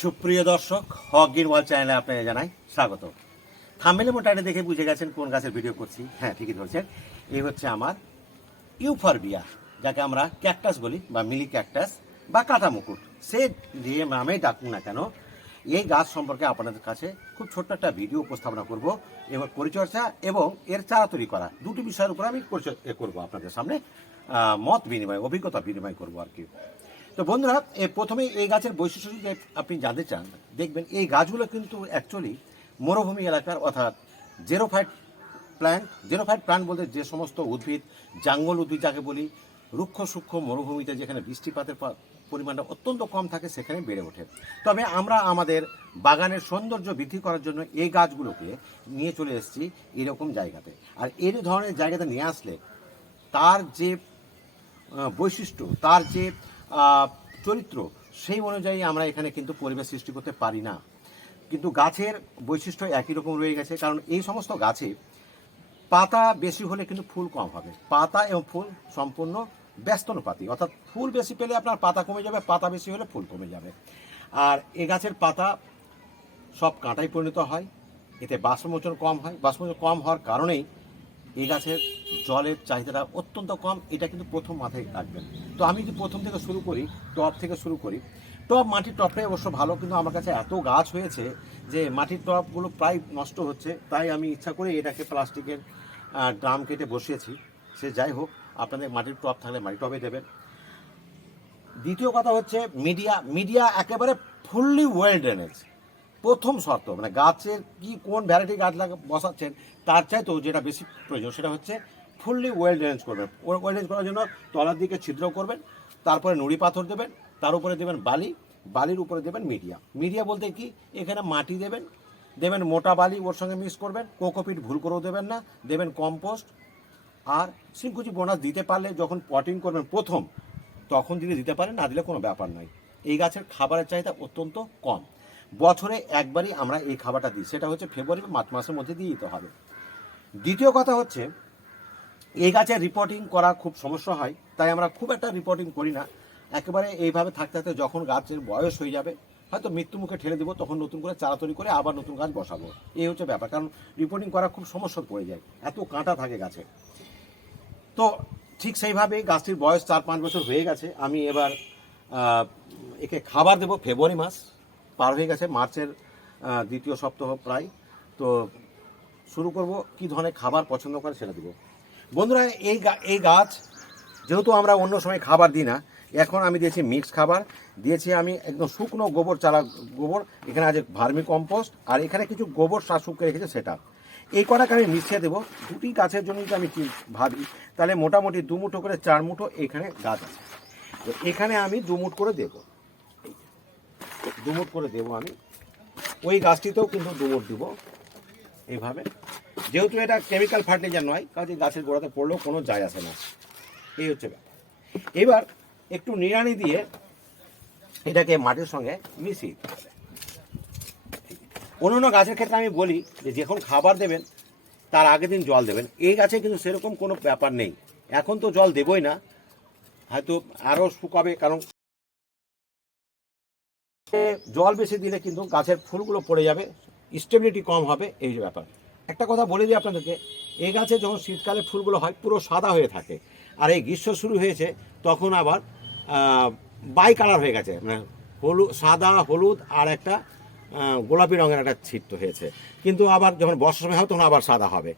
সুপ্রিয় দর্শক, হক গিরওয়াল চ্যানেলে আপনাকে জানাই স্বাগত। থামেলে মোটাইনে দেখে বুঝে গেছেন কোন গাছের ভিডিও করছি। হ্যাঁ ঠিকই ধরছেন। এই হচ্ছে আমার ইউফরবিয়া, যাকে আমরা ক্যাকটাস বলি, বা মিলি ক্যাকটাস, বা কাটা মুকুট সে যে নামেই ডাকুন না কেন, এই গাছ সম্পর্কে আপনাদের কাছে খুব ছোট্ট একটা ভিডিও উপস্থাপনা করব, এবং পরিচর্যা এবং এর চারা তৈরি করা। দুটি বিষয়ের উপর আমি করব আপনাদের সামনে। মত বিনিময়, অভিজ্ঞতা বিনিময় করব আর কি। তো বন্ধুরা, এ প্রথমে এই গাছের বৈশিষ্ট্য আপনি জানতে চান, দেখবেন এই গাছগুলো কিন্তু অ্যাকচুয়ালি মরুভূমি এলাকার, অর্থাৎ জেরোফাইট প্ল্যান্ট জেরোফাইট প্ল্যান্ট বলতে যে সমস্ত উদ্ভিদ, জাঙ্গল উদ্ভিদ যাকে বলি, রুক্ষ সূক্ষ্ম মরুভূমিতে যেখানে বৃষ্টিপাতের পরিমাণটা অত্যন্ত কম থাকে, সেখানে বেড়ে ওঠে। তবে আমরা আমাদের বাগানের সৌন্দর্য বৃদ্ধি করার জন্য এই গাছগুলোকে নিয়ে চলে এসেছি এরকম জায়গাতে। আর এই ধরনের জায়গাতে নিয়ে আসলে তার যে বৈশিষ্ট্য, তার যে চরিত্র, সেই অনুযায়ী আমরা এখানে কিন্তু পরিবেশ সৃষ্টি করতে পারি না। কিন্তু গাছের বৈশিষ্ট্য একই রকম রয়ে গেছে, কারণ এই সমস্ত গাছে পাতা বেশি হলে কিন্তু ফুল কম হবে। পাতা এবং ফুল সম্পূর্ণ ব্যস্তনুপাতি অর্থাৎ ফুল বেশি পেলে আপনার পাতা কমে যাবে, পাতা বেশি হলে ফুল কমে যাবে। আর এ গাছের পাতা সব কাঁটাই পরিণত হয়, এতে বাষ্পমোচন কম হয়। বাষ্পমোচন কম হওয়ার কারণেই এই গাছের জলের চাহিদাটা অত্যন্ত কম, এটা কিন্তু প্রথম মাথায় রাখবেন। তো আমি যদি প্রথম থেকে শুরু করি, টপ থেকে শুরু করি, টপ মাটির টপটাই অবশ্য ভালো, কিন্তু আমার কাছে এত গাছ হয়েছে যে মাটির টপগুলো প্রায় নষ্ট হচ্ছে, তাই আমি ইচ্ছা করে এটাকে প্লাস্টিকের ড্রাম কেটে বসিয়েছি। সে যাই হোক, আপনাদের মাটির টপ থাকলে মাটির টবে দেবেন। দ্বিতীয় কথা হচ্ছে মিডিয়া মিডিয়া একেবারে ফুললি ওয়েল ড্রেনেজ প্রথম শর্ত মানে গাছের কি কোন ভ্যারাইটি গাছ লাগা, বসাচ্ছেন, তার চাইতেও যেটা বেশি প্রয়োজন সেটা হচ্ছে ফুললি ওয়েল ড্রেনেজ করবেন। ওয়েল ড্রেনেজ করার জন্য তলার দিকে ছিদ্র করবেন, তারপরে নুড়ি পাথর দেবেন, তার উপরে দেবেন বালি, বালির উপরে দেবেন মিডিয়া। মিডিয়া বলতে কি? এখানে মাটি দেবেন দেবেন মোটা বালি ওর সঙ্গে মিক্স করবেন, কোকোপিট ভুল করেও দেবেন না, দেবেন কম্পোস্ট আর সিমকুচি বোনাস দিতে পারলে যখন পটিং করবেন প্রথম, তখন যদি দিতে পারেন, না দিলে কোনো ব্যাপার নয় এই গাছের খাবারের চাহিদা অত্যন্ত কম। বছরে একবারই আমরা এই খাবারটা দিই। সেটা হচ্ছে ফেব্রুয়ারি বা মার্চ মাসের মধ্যে দিয়ে দিতে হবে। দ্বিতীয় কথা হচ্ছে, এই গাছের রিপোর্টিং করা খুব সমস্যা হয়, তাই আমরা খুব একটা রিপোর্টিং করি না। একেবারে এইভাবে থাকতে থাকতে যখন গাছের বয়স হয়ে যাবে, হয়তো মৃত্যু মুখে ঠেলে দেবো, তখন নতুন করে চারা তৈরি করে আবার নতুন গাছ বসাবো। এই হচ্ছে ব্যাপার, কারণ রিপোর্টিং করা খুব সমস্যা পড়ে যায়, এত কাঁটা থাকে গাছে। তো ঠিক সেইভাবে গাছটির বয়স চার পাঁচ বছর হয়ে গেছে, আমি এবার একে খাবার দেবো ফেব্রুয়ারি মাস। পার হয়ে গেছে, মার্চের দ্বিতীয় সপ্তাহ প্রায়। তো শুরু করব, কি ধরনের খাবার পছন্দ করে সেটা দেবো। বন্ধুরা, এই এই গাছ, যেহেতু আমরা অন্য সময় খাবার দিই না, এখন আমি দিয়েছি মিক্স খাবার। দিয়েছি আমি একদম শুকনো গোবর চালা গোবর, এখানে আছে ভার্মি কম্পোস্ট, আর এখানে কিছু গোবর সার শুকিয়ে রেখেছে সেটা। এই কটাকে আমি মিশিয়ে দেবো। দুটি গাছের জন্য যদি আমি ভাবি, তাহলে মোটামুটি দু মুঠো করে চার মুঠো এখানে গাছ আছে। তো এখানে আমি দু মুঠ করে দেবো। মুঠ করে দেবো আমি। ওই গাছটিতেও কিন্তু মুঠ দিব এইভাবে। যেহেতু এটা কেমিক্যাল ফার্টিলাইজার নয়, কাজে গাছের গোড়াতে পড়লেও কোনো যায় আসে না। এই হচ্ছে ব্যাপার। এবার একটু নিড়ানি দিয়ে এটাকে মাটির সঙ্গে মিশিয়ে দিতে হবে। অন্য গাছের ক্ষেত্রে আমি বলি যে যখন খাবার দেবেন, তার আগের দিন জল দেবেন। এই গাছে কিন্তু সেরকম কোনো ব্যাপার নেই। এখন তো জল দেবই না। হয়তো আরও শুকাবে, কারণ জল বেশি দিলে কিন্তু গাছের ফুলগুলো পড়ে যাবে স্টেবিলিটি কম হবে, এই ব্যাপার। একটা কথা বলে দিই আপনাদেরকে এই গাছে যখন শীতকালে ফুলগুলো হয়, পুরো সাদা হয়ে থাকে, আর এই গ্রীষ্ম শুরু হয়েছে, তখন আবার বাই কালার হয়ে গেছে মানে হলুদ সাদা, হলুদ, আর একটা গোলাপি রঙের একটা ছিট্ট হয়েছে। কিন্তু আবার যখন বর্ষার সময় হবে, তখন আবার সাদা হবে।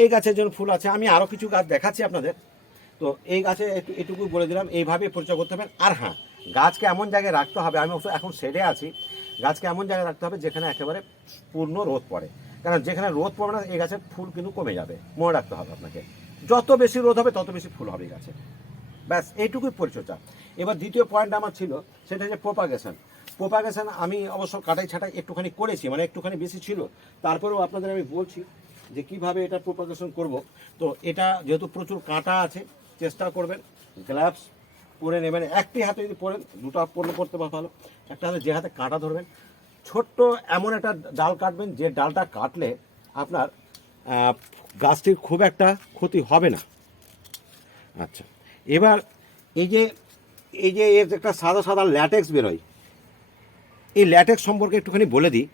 এই গাছের যখন ফুল আছে, আমি আরও কিছু গাছ দেখাচ্ছি আপনাদের। তো এই গাছে একটু, এটুকু বলে দিলাম, এইভাবে পরিচয় করতে হবে আর হ্যাঁ গাছকে এমন জায়গায় রাখতে হবে, আমি অবশ্য এখন সেডে আছি, গাছকে এমন জায়গায় রাখতে হবে যেখানে একেবারে পূর্ণ রোদ পড়ে। কারণ যেখানে রোদ পড়বে না, এই গাছের ফুল কিন্তু কমে যাবে, মনে রাখতে হবে আপনাকে। যত বেশি রোদ হবে, তত বেশি ফুল হবে গাছে। ব্যাস, এইটুকুই পরিচর্যা। এবার দ্বিতীয় পয়েন্ট আমার ছিল, সেটা হচ্ছে প্রোপাগেশন প্রোপাগেশন আমি অবশ্য কাটাই ছাটাই একটুখানি করেছি মানে একটুখানি বেশি ছিল। তারপরেও আপনাদের আমি বলছি যে কীভাবে এটা প্রোপাগেশন করব। তো এটা যেহেতু প্রচুর কাঁটা আছে, চেষ্টা করবেন গ্লাভস পরে নেবেন। একটি হাতে যদি পরেন দুটো পরলে পড়তে ভালো একটা হাতে যে হাতে কাটা ধরবেন, ছোট্ট এমন একটা ডাল কাটবেন, যে ডালটা কাটলে আপনার গাছটির খুব একটা ক্ষতি হবে না। আচ্ছা এবার এই যে এই যে এর একটা সাদা সাদা ল্যাটেক্স বেরোয়, এই ল্যাটেক্স সম্পর্কে একটুখানি বলে দিই।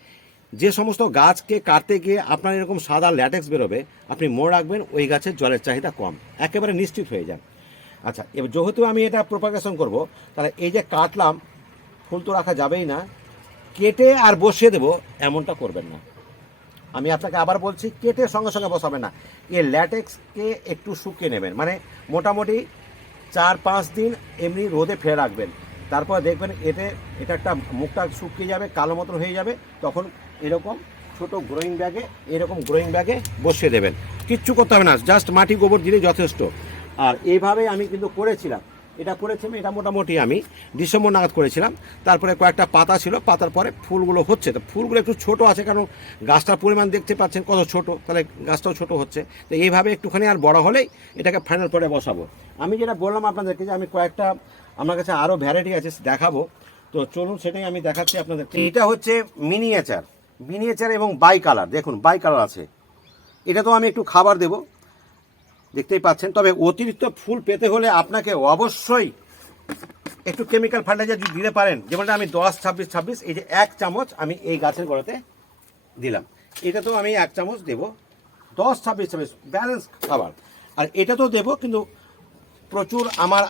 যে সমস্ত গাছকে কাটতে গিয়ে আপনার এরকম সাদা ল্যাটেক্স বেরোবে, আপনি মনে রাখবেন, ওই গাছের জলের চাহিদা কম। একেবারে নিশ্চিত হয়ে যান। আচ্ছা এবার যেহেতু আমি এটা প্রোপাগেশন করব, তাহলে এই যে কাটলাম, ফুল তো রাখা যাবেই না, কেটে আর বসিয়ে দেবো, এমনটা করবেন না। আমি আপনাকে আবার বলছি, কেটে সঙ্গে সঙ্গে বসাবেন না। এই ল্যাটেক্সকে একটু শুকিয়ে নেবেন মানে মোটামুটি চার পাঁচ দিন এমনি রোদে ফেলে রাখবেন। তারপর দেখবেন এতে, এটা একটা মুখটা শুকিয়ে যাবে, কালো মতন হয়ে যাবে, তখন এরকম ছোট গ্রোয়িং ব্যাগে এরকম গ্রোয়িং ব্যাগে বসিয়ে দেবেন। কিচ্ছু করতে হবে না জাস্ট মাটি গোবর দিলেই যথেষ্ট। আর এইভাবে আমি কিন্তু করেছিলাম। এটা করেছিলাম, এটা মোটামুটি আমি ডিসেম্বর নাগাদ করেছিলাম। তারপরে কয়েকটা পাতা ছিল, পাতার পরে ফুলগুলো হচ্ছে। তো ফুলগুলো একটু ছোট আছে, কারণ গাছটার পরিমাণ দেখতে পাচ্ছেন কত ছোট, তাহলে গাছটাও ছোট হচ্ছে। তো এইভাবে একটুখানি আর বড় হলেই এটাকে ফাইনাল পরে বসাবো। আমি যেটা বললাম আপনাদেরকে যে আমি কয়েকটা, আমার কাছে আরও ভ্যারাইটি আছে, দেখাবো। তো চলুন সেটাই আমি দেখাচ্ছি আপনাদের এটা হচ্ছে মিনিয়েচার মিনিয়েচার এবং বাই কালার দেখুন বাই কালার আছে। এটা তো আমি একটু খাবার দেবো। দেখতেই পাচ্ছেন। তবে অতিরিক্ত ফুল পেতে হলে আপনাকে অবশ্যই একটু কেমিক্যাল ফার্টিলাইজার যদি দিতে পারেন, যেমনটা আমি দশ, ছাব্বিশ ছাব্বিশ, এই যে এক চামচ আমি এই গাছের গোড়াতে দিলাম। এটা তো আমি এক চামচ দেবো। দশ, ছাব্বিশ ছাব্বিশ ব্যালেন্স খাবার। আর এটা তো দেবো, কিন্তু প্রচুর আমার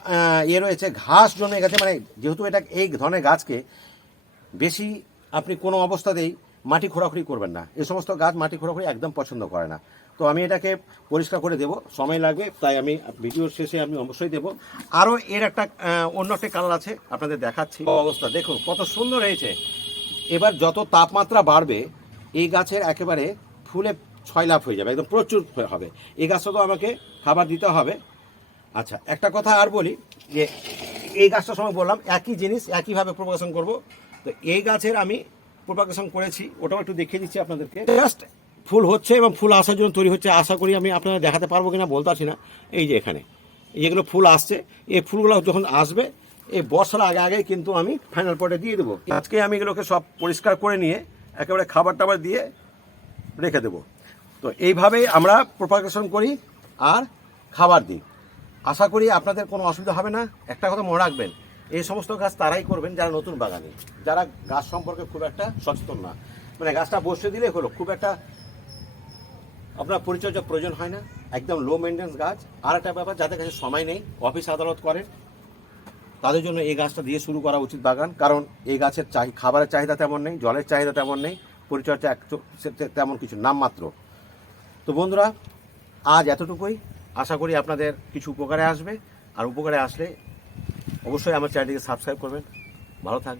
ইয়ে রয়েছে ঘাস জমে গেছে। মানে যেহেতু এটা এই ধরনের গাছকে বেশি আপনি কোনো অবস্থাতেই মাটি খোঁড়াখুড়ি করবেন না। এই সমস্ত গাছ মাটি খোঁড়াখুড়ি একদম পছন্দ করে না। তো আমি এটাকে পরিষ্কার করে দেব। সময় লাগবে, তাই আমি ভিডিওর শেষে আমি অবশ্যই দেব। আরও এর একটা অন্য একটা কালার আছে, আপনাদের দেখাচ্ছি। অবস্থা, দেখুন, কত সুন্দর হয়েছে। এবার যত তাপমাত্রা বাড়বে, এই গাছের একেবারে ফুলে ছয় লাভ হয়ে যাবে, একদম প্রচুর হবে। এই গাছটা তো আমাকে খাবার দিতে হবে। আচ্ছা একটা কথা আর বলি, যে এই গাছটার সময় বললাম, একই জিনিস একইভাবে প্রোপাগেশন করব। তো এই গাছের আমি প্রোপাগেশন করেছি, ওটাও একটু দেখিয়ে দিচ্ছি আপনাদেরকে। জাস্ট ফুল হচ্ছে এবং ফুল আসার জন্য তৈরি হচ্ছে, আশা করি আমি আপনাদের দেখাতে পারব কিনা বলতে পারছি না। এই যে এখানে যেগুলো ফুল আসছে, এই ফুলগুলো যখন আসবে, এই বর্ষার আগে আগে কিন্তু আমি ফাইনাল পটে দিয়ে দেবো। আজকে আমি এগুলোকে সব পরিষ্কার করে নিয়ে একেবারে খাবার টাবার দিয়ে রেখে দেবো। তো এইভাবেই আমরা প্রোপাগেশন করি আর খাবার দিই। আশা করি আপনাদের কোনো অসুবিধা হবে না। একটা কথা মনে রাখবেন এই সমস্ত গাছ তারাই করবেন যারা নতুন বাগানে। যারা গাছ সম্পর্কে খুব একটা সচেতন না। মানে গাছটা বসে দিলে হলো, খুব একটা আপনার পরিচর্যা প্রয়োজন হয় না। একদম লো মেনটেন্স গাছ। আর একটা ব্যাপার, যাদের কাছে সময় নেই অফিস আদালত করেন, তাদের জন্য এই গাছটা দিয়ে শুরু করা উচিত বাগান। কারণ এই গাছের চাহি, খাবারের চাহিদা তেমন নেই, জলের চাহিদা তেমন নেই, পরিচর্যা এক- তেমন কিছু নামমাত্র। তো বন্ধুরা, আজ এতটুকুই। আশা করি আপনাদের কিছু উপকারে আসবে। আর উপকারে আসলে অবশ্যই আমার চ্যানেলটিকে সাবস্ক্রাইব করবেন। ভালো থাকবেন